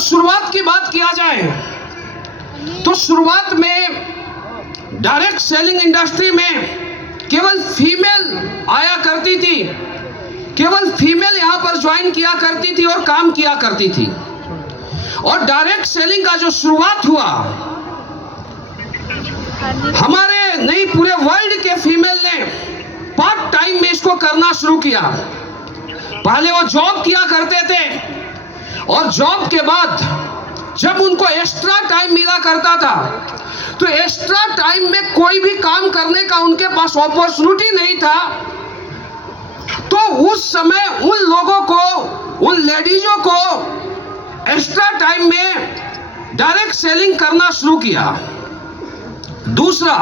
शुरुआत की बात किया जाए तो शुरुआत में डायरेक्ट सेलिंग इंडस्ट्री में केवल फीमेल आया करती थी, केवल फीमेल यहां पर ज्वाइन किया करती थी और काम किया करती थी। और डायरेक्ट सेलिंग का जो शुरुआत हुआ, हमारे नहीं पूरे वर्ल्ड के फीमेल ने पार्ट टाइम में इसको करना शुरू किया। पहले वो जॉब किया करते थे और जॉब के बाद जब उनको एक्स्ट्रा टाइम मिला करता था तो एक्स्ट्रा टाइम में कोई भी काम करने का उनके पास अपॉर्चुनिटी नहीं था, तो उस समय उन लोगों को, उन लेडीजों को एक्स्ट्रा टाइम में डायरेक्ट सेलिंग करना शुरू किया। दूसरा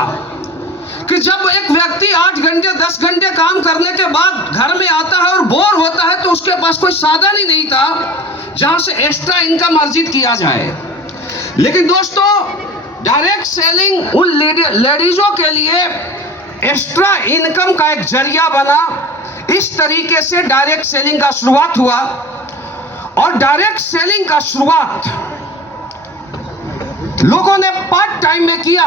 कि जब एक व्यक्ति 8 घंटे 10 घंटे काम करने के बाद घर में आता है और बोर होता है तो उसके पास कोई साधन ही नहीं था जहां से एक्स्ट्रा इनकम अर्जित किया जाए। लेकिन दोस्तों, डायरेक्ट सेलिंग उन लेडीजों के लिए एक्स्ट्रा इनकम का एक जरिया बना। इस तरीके से डायरेक्ट सेलिंग का शुरुआत हुआ। और डायरेक्ट सेलिंग का शुरुआत लोगों ने पार्ट टाइम में किया।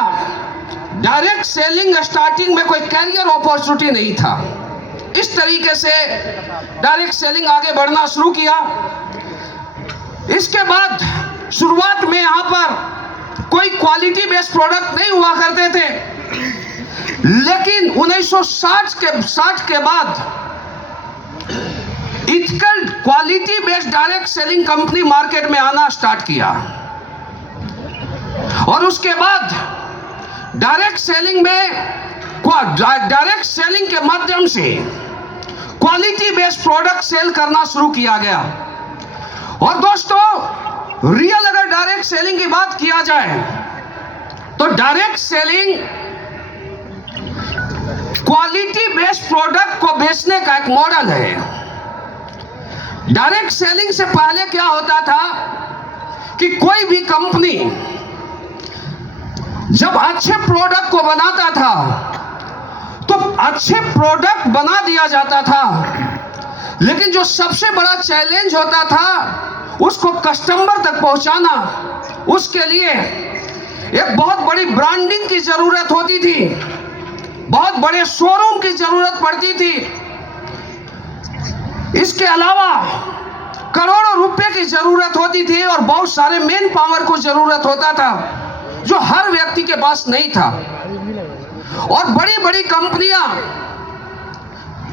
डायरेक्ट सेलिंग स्टार्टिंग में कोई कैरियर अपॉर्चुनिटी नहीं था। इस तरीके से डायरेक्ट सेलिंग आगे बढ़ना शुरू किया। इसके बाद शुरुआत में यहां पर कोई क्वालिटी बेस्ड प्रोडक्ट नहीं हुआ करते थे, लेकिन 1960 के बाद ethical quality based direct selling company market में आना स्टार्ट किया। और उसके बाद डायरेक्ट सेलिंग के माध्यम से क्वालिटी बेस्ड प्रोडक्ट सेल करना शुरू किया गया। और दोस्तों, रियल अगर डायरेक्ट सेलिंग की बात किया जाए तो direct selling quality based product को बेचने का एक मॉडल है। डायरेक्ट सेलिंग से पहले क्या होता था कि कोई भी कंपनी जब अच्छे प्रोडक्ट को बनाता था तो अच्छे प्रोडक्ट बना दिया जाता था, लेकिन जो सबसे बड़ा चैलेंज होता था उसको कस्टमर तक पहुंचाना। उसके लिए एक बहुत बड़ी ब्रांडिंग की जरूरत होती थी, बहुत बड़े शोरूम की जरूरत पड़ती थी। इसके अलावा करोड़ों रुपए की जरूरत होती थी और बहुत सारे मैन पावर को जरूरत होता था जो हर व्यक्ति के पास नहीं था। और बड़ी बड़ी कंपनियां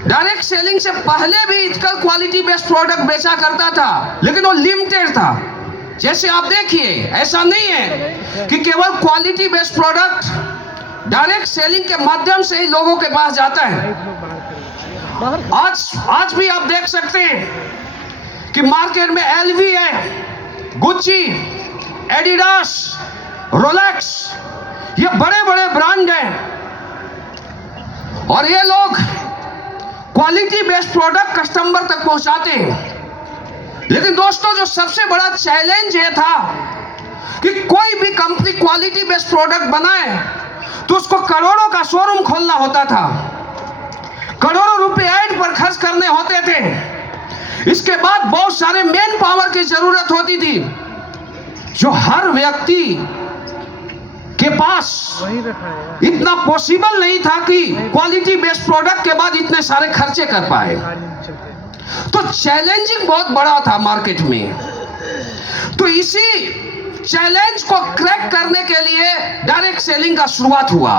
डायरेक्ट सेलिंग से पहले भी इथिकल क्वालिटी बेस्ड प्रोडक्ट बेचा करता था, लेकिन वो लिमिटेड था। जैसे आप देखिए, ऐसा नहीं है कि केवल quality based product direct selling के माध्यम से ही लोगों के पास जाता है। आज भी आप देख सकते हैं कि मार्केट में एलवी है, गुच्ची, एडिडास, रोलेक्स, ये बड़े बड़े ब्रांड हैं और ये लोग क्वालिटी बेस्ड प्रोडक्ट कस्टमर तक पहुंचाते हैं। लेकिन दोस्तों, जो सबसे बड़ा चैलेंज ये था कि कोई भी कंपनी क्वालिटी बेस्ड प्रोडक्ट बनाए तो उसको करोड़ों का शोरूम खोलना होता था, करोड़ों रुपए ऐड पर खर्च करने होते थे। इसके बाद बहुत सारे मैन पावर की जरूरत होती थी जो हर व्यक्ति के पास इतना पॉसिबल नहीं था कि क्वालिटी बेस्ड प्रोडक्ट के बाद इतने सारे खर्चे कर पाए। तो चैलेंजिंग बहुत बड़ा था मार्केट में। तो इसी चैलेंज को क्रैक करने के लिए डायरेक्ट सेलिंग का शुरुआत हुआ।